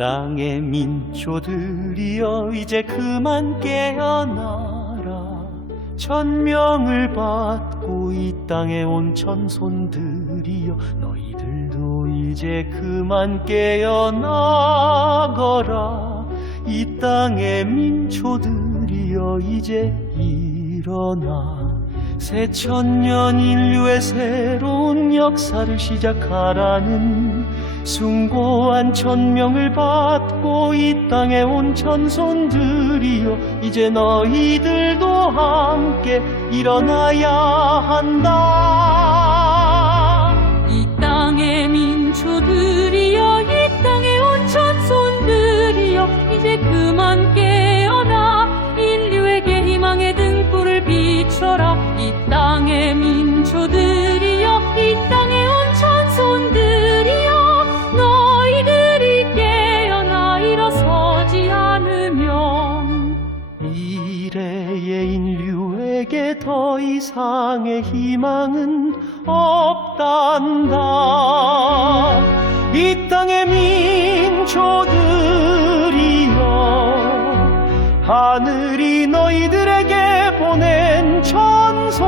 땅의 민초들이여 이제 그만 깨어나라. 천명을 받고 이 땅에 온 천손들이여 너희들도 이제 그만 깨어나거라. 이 땅의 민초들이여 이제 일어나. 새 천년 인류의 새로운 역사를 시작하라는 숭고한 천명을 받고 이 땅에 온 천손들이여 이제 너희들도 함께 일어나야 한다. 이 땅의 민초들이여 이 땅에 온 천손들이여 이제 그만 깨어나 인류에게 희망의 등불을 비춰라 더 이상의 희망은 없단다. 이 땅의 민초들이여 하늘이 너희들에게 보낸 천손들을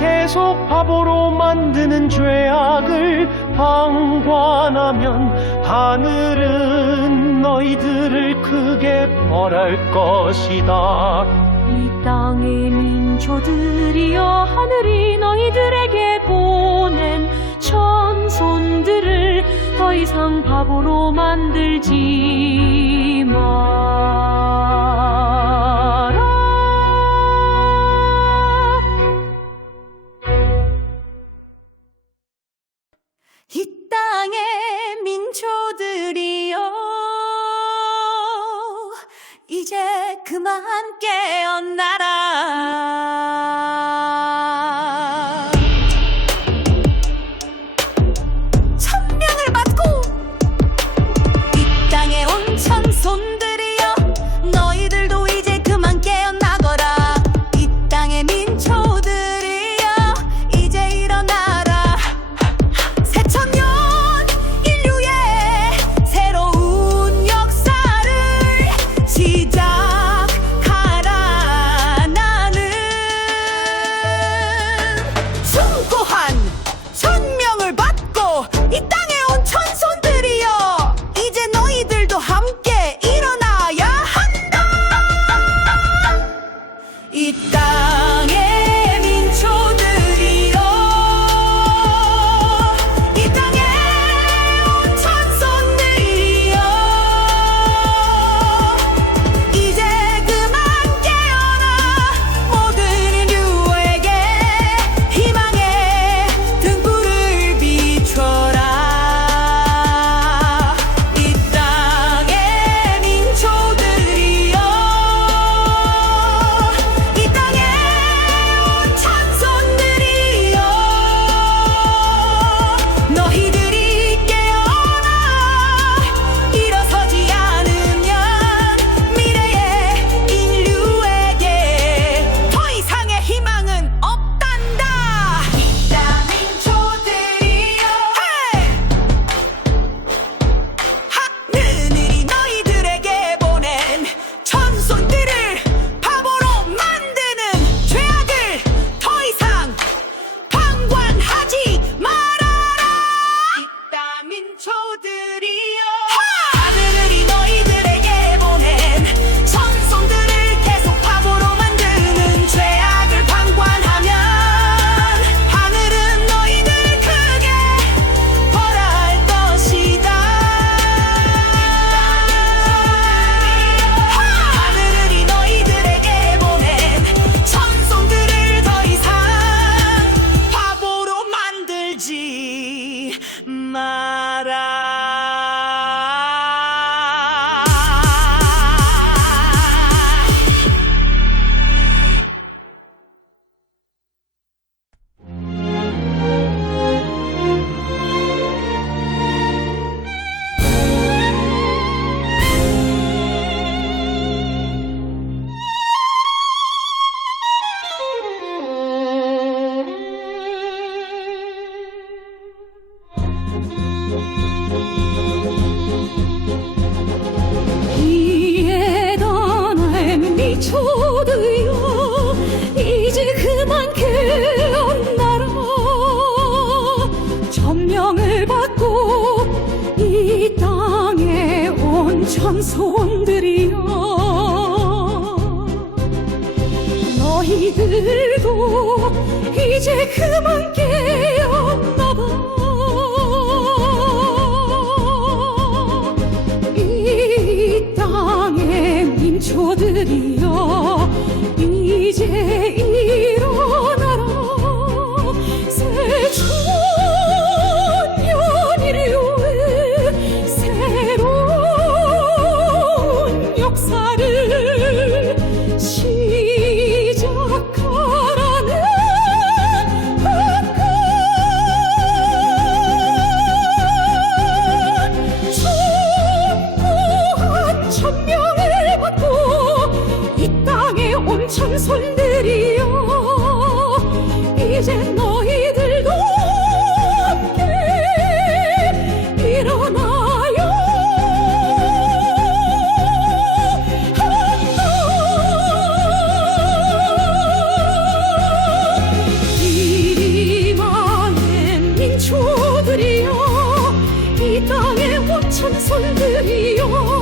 계속 바보로 만드는 죄악을 방관하면 하늘은 너희들을 크게 벌할 것이다. 이 땅의 민초들이여 하늘이 너희들에게 보낸 천손들을 더 이상 바보로 만들지 마 그만 깨어나 이제 그만 깨었나 봐 이 땅의 민초들이 찬송들이여.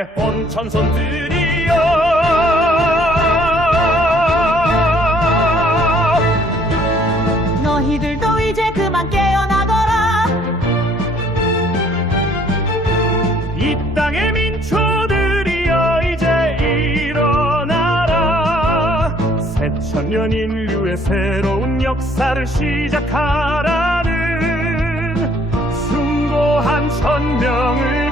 내 온천손들이여. 너희들도 이제 그만 깨어나거라. 이 땅의 민초들이여 이제 일어나라. 새천년 인류의 새로운 역사를 시작하라는 숭고한 천명을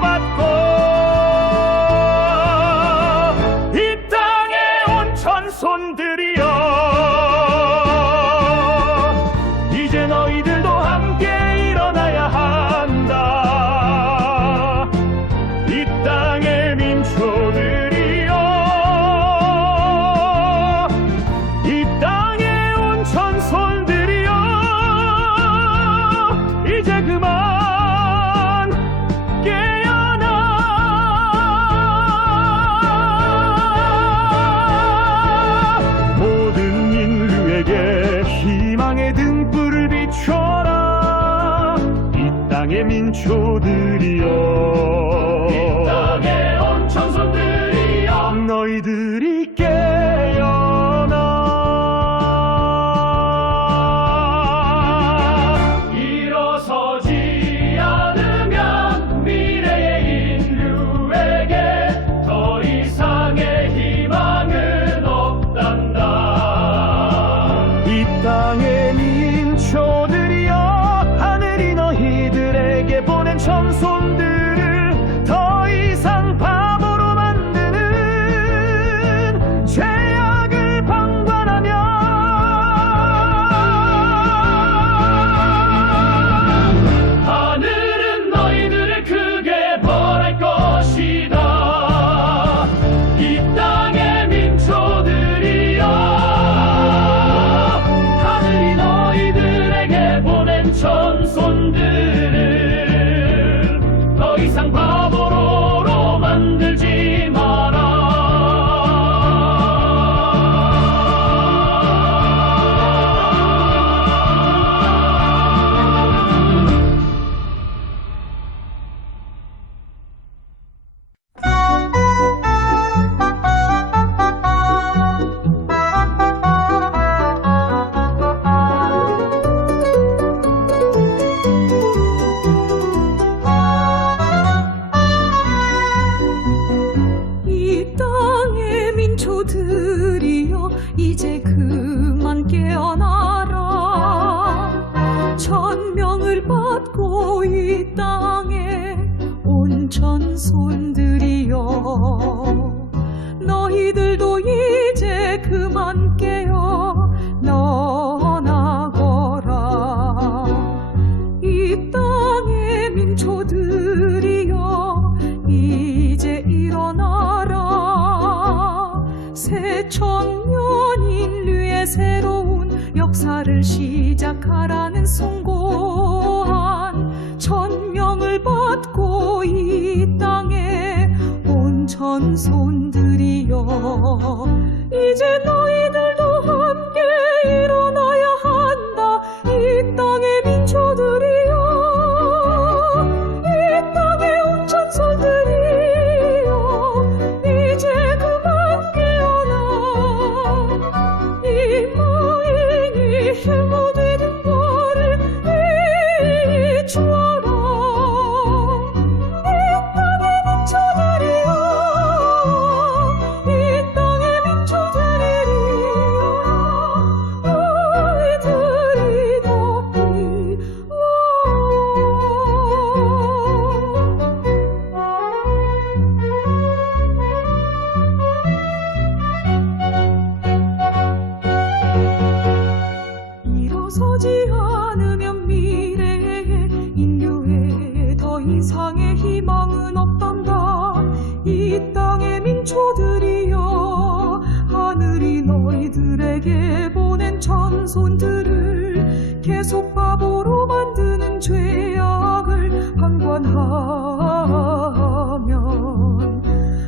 방관하면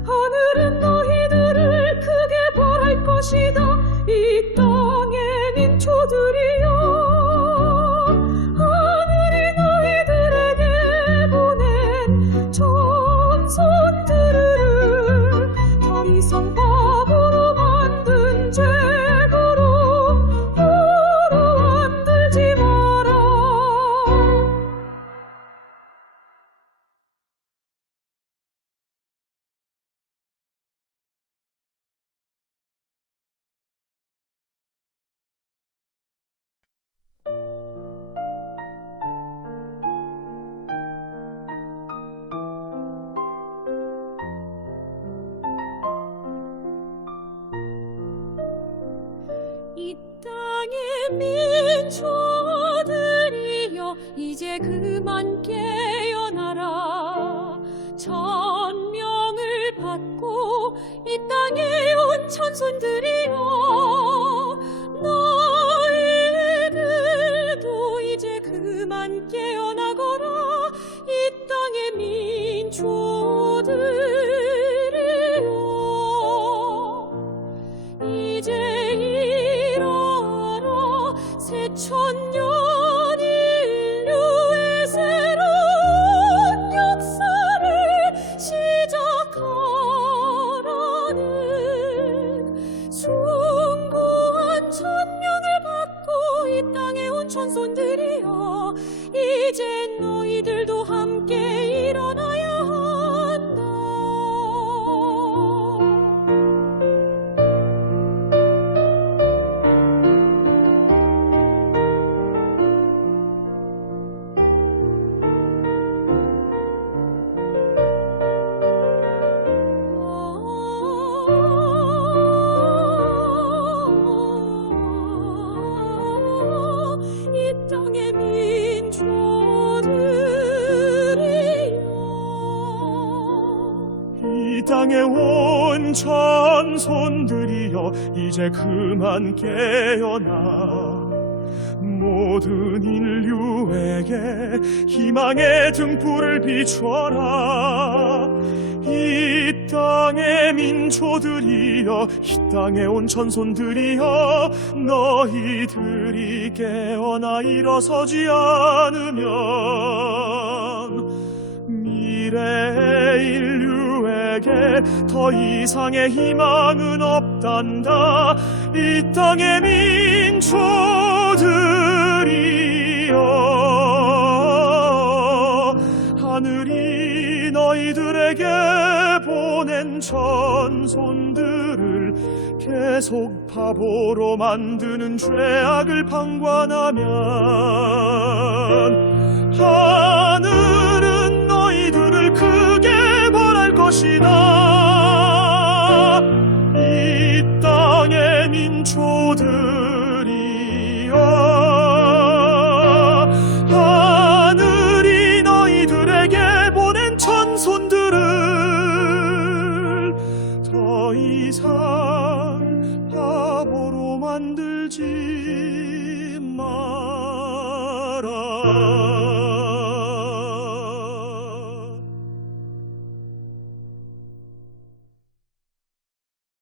하늘은 너희들을 크게 벌할 것이다 이제 그만 깨어나라. 천명을 받고 이 땅에 온 천손들이 이 땅에 온 천손들이여 이제 너희들도 함께 일어 이 땅에 온 천손들이여 이제 그만 깨어나. 모든 인류에게 희망의 등불을 비춰라. 이 땅의 민초들이여 이 땅에 온 천손들이여 너희들이 깨어나 일어서지 않으면 미래의 인류에게 더 이상의 희망은 없단다. 이 땅의 민초들이여 계속 바보로 만드는 죄악을 방관하면 하늘은 너희들을 크게 벌할 것이다. 이 땅의 민초들